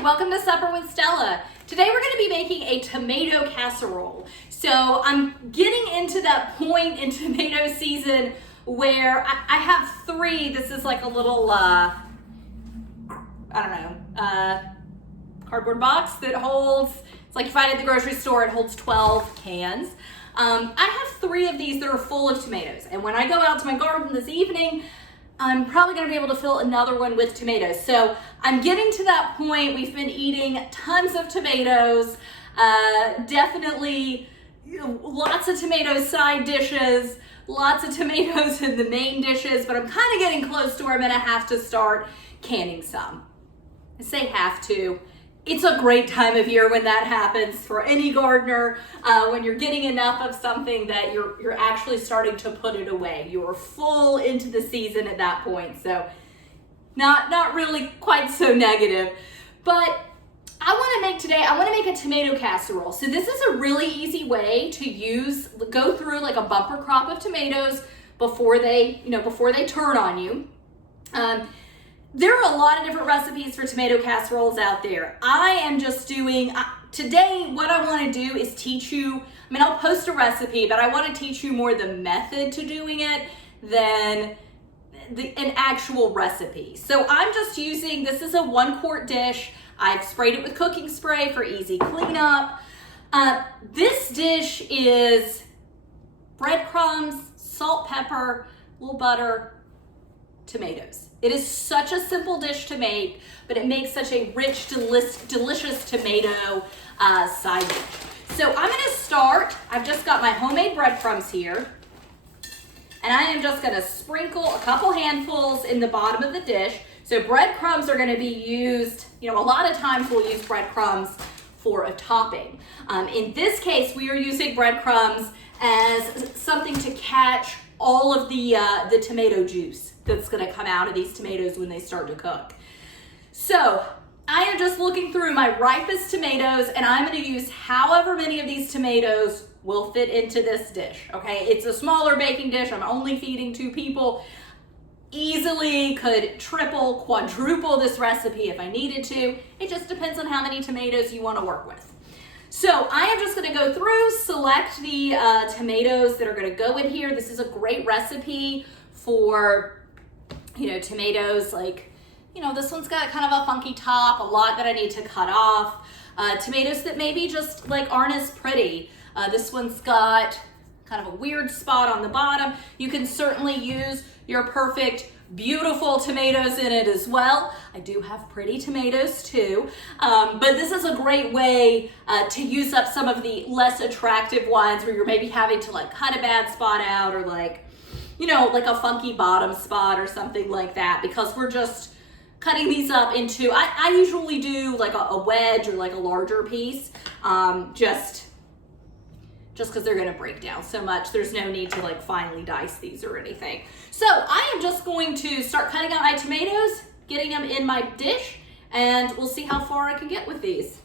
Hi, welcome to Supper with Stella. Today we're going to be making a tomato casserole. So I'm getting into that point in tomato season where I have three. This is like a little, cardboard box that holds, it's like you find it at the grocery store, it holds 12 cans. I have three of these that are full of tomatoes. And when I go out to my garden this evening, I'm probably gonna be able to fill another one with tomatoes. So I'm getting to that point. We've been eating tons of tomatoes, definitely lots of tomato side dishes, lots of tomatoes in the main dishes, but I'm kind of getting close to where I'm gonna have to start canning some. I say have to. It's a great time of year when that happens for any gardener, when you're getting enough of something that you're actually starting to put it away. You're full into the season at that point, so not really quite so negative. But I want to make a tomato casserole. So this is a really easy way to go through like a bumper crop of tomatoes before they turn on you. There are a lot of different recipes for tomato casseroles out there. I am just doing, today what I want to do is teach you, I'll post a recipe, but I want to teach you more the method to doing it than an actual recipe. So I'm just using, this is a 1 quart dish. I've sprayed it with cooking spray for easy cleanup. This dish is breadcrumbs, salt, pepper, a little butter, tomatoes. It is such a simple dish to make, but it makes such a rich, delicious tomato side dish. So I'm gonna start, I've just got my homemade breadcrumbs here, and I am just gonna sprinkle a couple handfuls in the bottom of the dish. So breadcrumbs are gonna be used, a lot of times we'll use breadcrumbs for a topping. In this case, we are using breadcrumbs as something to catch all of the tomato juice that's gonna come out of these tomatoes when they start to cook. So I am just looking through my ripest tomatoes, and I'm gonna use however many of these tomatoes will fit into this dish, okay? It's a smaller baking dish. I'm only feeding 2 people. Easily could triple, quadruple this recipe if I needed to. It just depends on how many tomatoes you wanna work with. So I am just gonna go through, select the tomatoes that are gonna go in here. This is a great recipe for, tomatoes like, this one's got kind of a funky top, a lot that I need to cut off. Tomatoes that maybe just like aren't as pretty. This one's got kind of a weird spot on the bottom. You can certainly use your perfect, beautiful tomatoes in it as well. I do have pretty tomatoes too, but this is a great way to use up some of the less attractive ones where you're maybe having to like cut a bad spot out or like a funky bottom spot or something like that, because we're just cutting these up into, I usually do like a wedge or like a larger piece, just because they're gonna break down so much. There's no need to like finely dice these or anything. So I am just going to start cutting out my tomatoes, getting them in my dish, and we'll see how far I can get with these.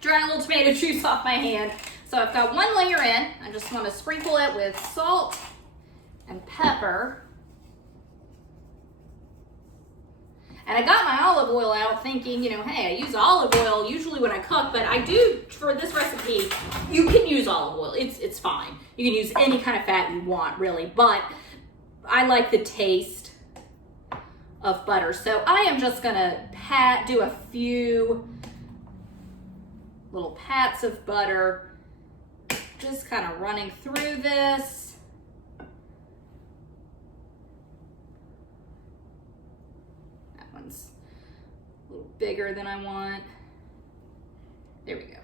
Dry a little tomato juice off my hand. So I've got 1 layer in. I just want to sprinkle it with salt and pepper. And I got my olive oil out thinking, hey, I use olive oil usually when I cook, but I do, for this recipe, you can use olive oil. It's fine. You can use any kind of fat you want, really, but I like the taste of butter. So I am just gonna do a few little pats of butter, just kind of running through this. That one's a little bigger than I want. There we go.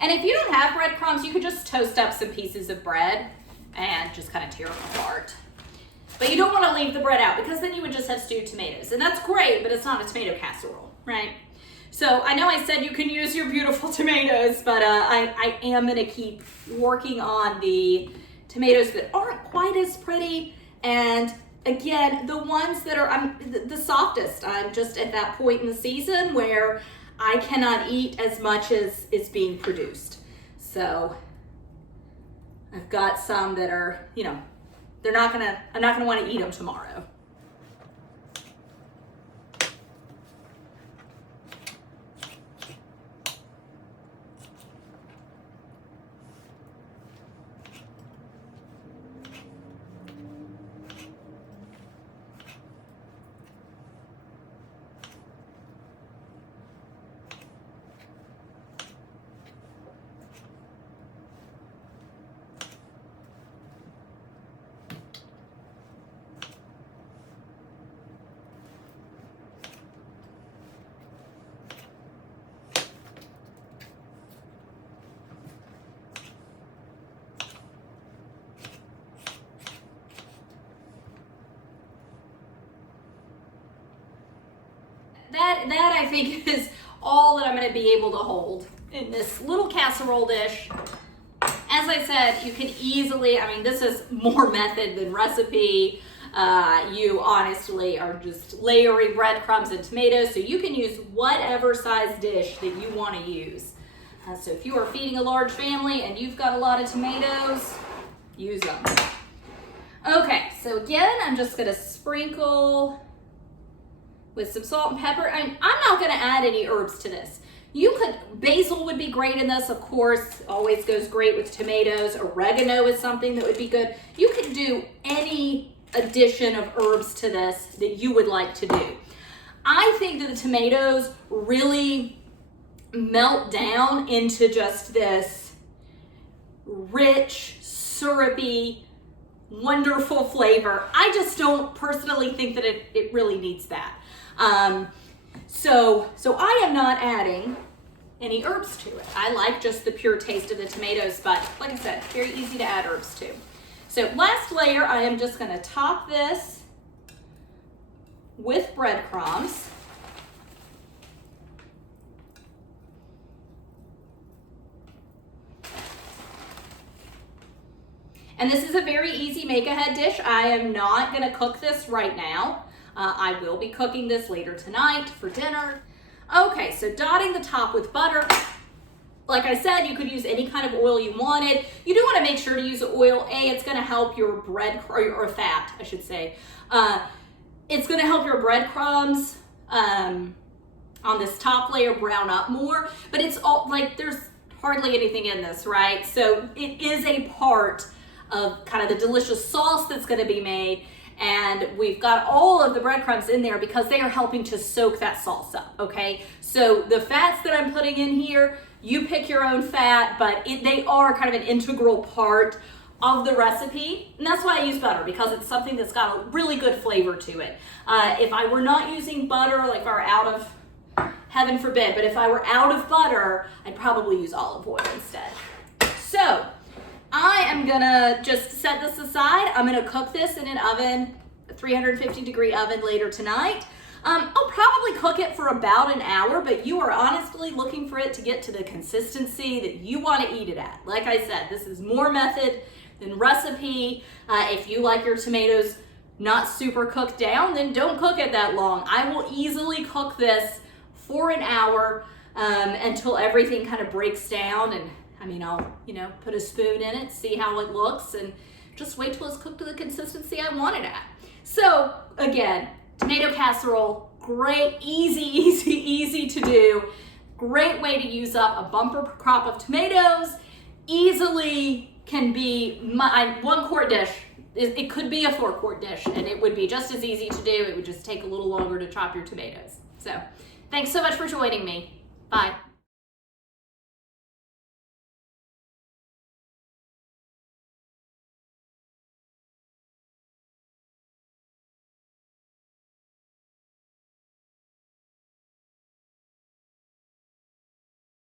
And if you don't have breadcrumbs, you could just toast up some pieces of bread and just kind of tear them apart. But you don't want to leave the bread out because then you would just have stewed tomatoes. And that's great, but it's not a tomato casserole, right? So I know I said you can use your beautiful tomatoes, but I am going to keep working on the tomatoes that aren't quite as pretty. And again, the ones that are the softest. I'm just at that point in the season where I cannot eat as much as is being produced. So I've got some that are, you know, I'm not gonna want to eat them tomorrow. That I think is all that I'm going to be able to hold in this little casserole dish. As I said, you can easily, I mean, this is more method than recipe. You honestly are just layering breadcrumbs and tomatoes, so you can use whatever size dish that you want to use. So if you are feeding a large family and you've got a lot of tomatoes, use them. Okay, so again, I'm just going to sprinkle with some salt and pepper. I'm not going to add any herbs to this. Basil would be great in this, of course, always goes great with tomatoes. Oregano is something that would be good. You could do any addition of herbs to this that you would like to do. I think that the tomatoes really melt down into just this rich, syrupy, wonderful flavor. I just don't personally think that it really needs that. So I am not adding any herbs to it. I like just the pure taste of the tomatoes, but like I said, very easy to add herbs to. So last layer, I am just going to top this with breadcrumbs. And this is a very easy make-ahead dish. I am not going to cook this right now. I will be cooking this later tonight for dinner. Okay, so dotting the top with butter. Like I said, you could use any kind of oil you wanted. You do want to make sure to use oil. It's going to help your bread, or fat, I should say. It's going to help your breadcrumbs on this top layer brown up more, but it's all like there's hardly anything in this, right? So it is a part of kind of the delicious sauce that's going to be made. And we've got all of the breadcrumbs in there because they are helping to soak that sauce up, okay? So the fats that I'm putting in here, you pick your own fat, but they are kind of an integral part of the recipe. And that's why I use butter, because it's something that's got a really good flavor to it. If I were not using butter, like if I were out of, heaven forbid, but if I were out of butter, I'd probably use olive oil instead. So I am gonna just set this aside. I'm gonna cook this in an oven, a 350 degree oven later tonight. I'll probably cook it for about an hour, but you are honestly looking for it to get to the consistency that you want to eat it at. Like I said, this is more method than recipe. If you like your tomatoes not super cooked down, then don't cook it that long. I will easily cook this for an hour until everything kind of breaks down. And I mean, I'll, put a spoon in it, see how it looks, and just wait till it's cooked to the consistency I want it at. So again, tomato casserole, great, easy to do. Great way to use up a bumper crop of tomatoes. Easily can be 1 quart dish. It could be a 4-quart dish, and it would be just as easy to do. It would just take a little longer to chop your tomatoes. So thanks so much for joining me. Bye.